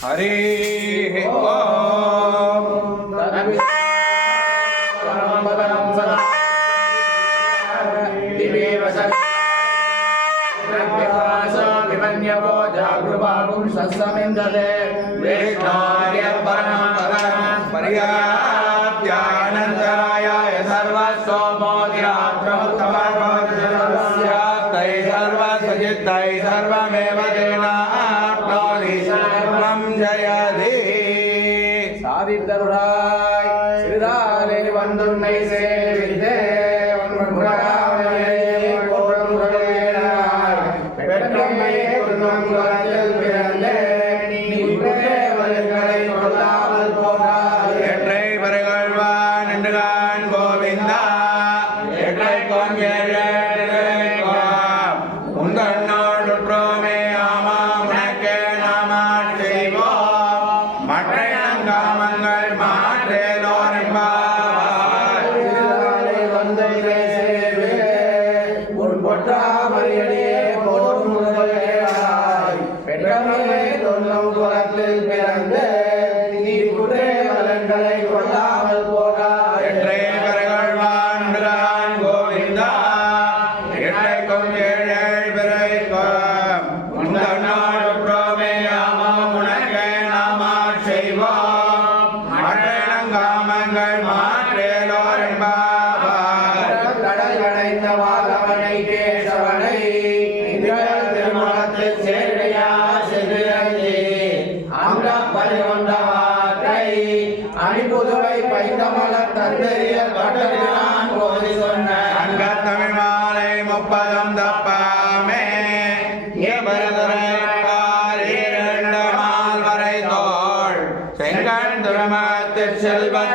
हरे ओम पर्याप्त्यानंदराय सर्वसोमोदिरात्रमुत्तमर्भवत्तै सर्वसजित्तै सर्वमेव तेनाप्नोति सर्वं जयति सादितरुडाय श्रीदाले वंदुन्नै सेविते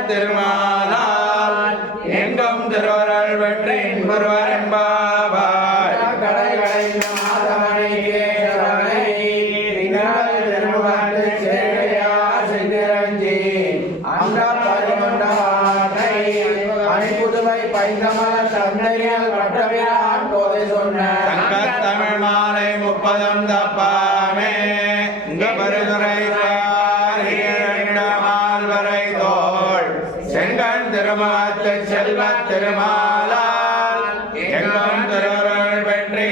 திருமாலால் எங்கும் திருவருள் வெற்றி என்பாவாய் கடற்கடைந்த மாதவனை கேசவனை திங்கள் திருமுகத்து சேவையார் சென்றிரஞ்சி அந்த பரிமண்டவானை அணிபுதுவை பைந்தமல தந்தையால் வட்டவிரான் போதை சொன்ன தமிழ் மாலை 30 தப்பாமே இங்க பரிதுரை செல்வத் திருமாலால் எங்கும் திருவருள் வெற்றி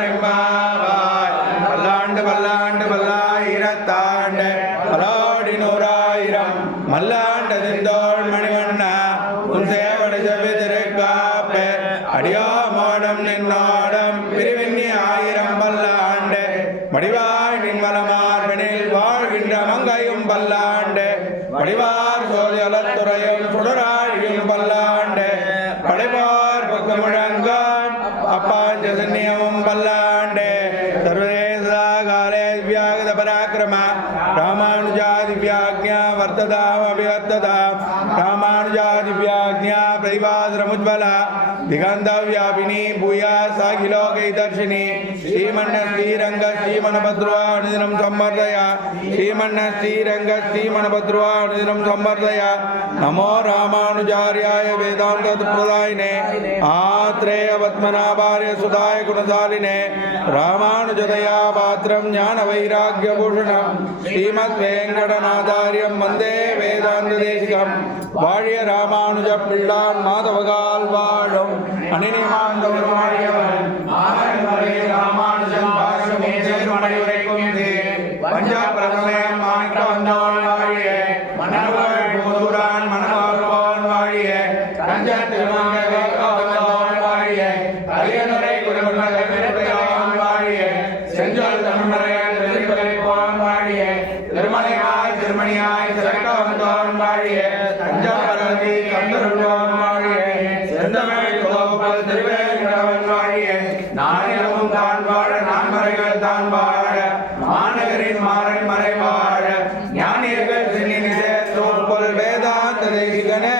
என்பாவாய் பல்லாண்டு பல்லாண்டு பல்லாயிரத்தாண்டு பலோடி 100,000 மல்லாண்டு திந்தோள் மணிவண்ணா உன் சேவடி செவி திருக்காப்பு அடியாமோடம் நின்னோடம் பிரிவின்னி 1000 பல்லாண்டு மடிவாய் நின்மலமார்பினில் வாழ்கின்ற மங்கையும் பல்லாண்டு வடிவார் சோதி அலத்துறையும் சுடராழியும் பல்லாண்டு படைவார் பக்க முழங்கான் அப்பாஞ்சசன்னியமும் பல்லாண்டு சர்வதேச காலே வியாகத பராக்கிரம ராமானுஜாதி வியாக்ஞா வர்த்ததாம் அபிவர்த்ததாம் ராமானுஜாதி வியாக்ஞா பிரதிபாதரமுஜ்வல दिगंध व्यापिनी भूया साखिलोकै दर्शिनी श्रीमन्न श्रीरंग श्रीमणभद्रवा अनुदिनं संवर्धया श्रीमन्न श्रीरंग श्रीमणभद्रवा अनुदिनं संवर्धया नमो रामानुजार्याय वेदांत प्रदायिने आत्रेय पद्मनाभार्य सुधाय गुणशालिने रामानुजदया पात्रं ज्ञान वैराग्य भूषणं श्रीमद्वेंकटनाथार्यं वंदे वेदांत देशिकं वाழிய ராமானுஜ பிள்ளான் மாதவகால் வாழும் அனினிமாந்தவர் வாழியவன் மாதவரே ராமானுஜன் பாஷமும் சேர்மடையுரைக்கும் பஞ்சா பிரதமேன் மாணிக்க வந்தவன் வாழிய மனவள் போதுரான் மனவாழ்வான் வாழிய கஞ்ச திருமங்கை வந்தவன் வாழிய கலியனுரை குடிமகன் வாழிய செஞ்சல் தமிழரையன் வெளிப்படைப்பான் வாழிய திருமலையாய் திருமணியாய் சிறக்க வந்தவன் வாழிய தஞ்சாவரதி கந்தருள்வான் வாழிய செந்தமிழ் கோபல் திருவேங்கடவன் வாழிய நானிலமும் தான் வாழ நான்மறைகள் தான் வாழ மாநகரின் மாறன் மறை வாழ ஞானியர்கள் சின்னினி சேர்த்தோல் வேதாந்த தேசிகனே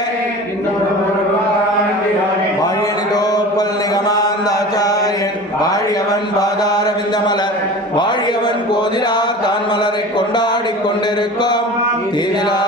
வாழியனி கோப்பல் நிகமாந்தாச்சாரியன் வாழியவன் பாதாரவிந்த மலர் வாழியவன் கோதிலார் தான் மலரை கொண்டாடி கொண்டிருக்கும் தீவிலா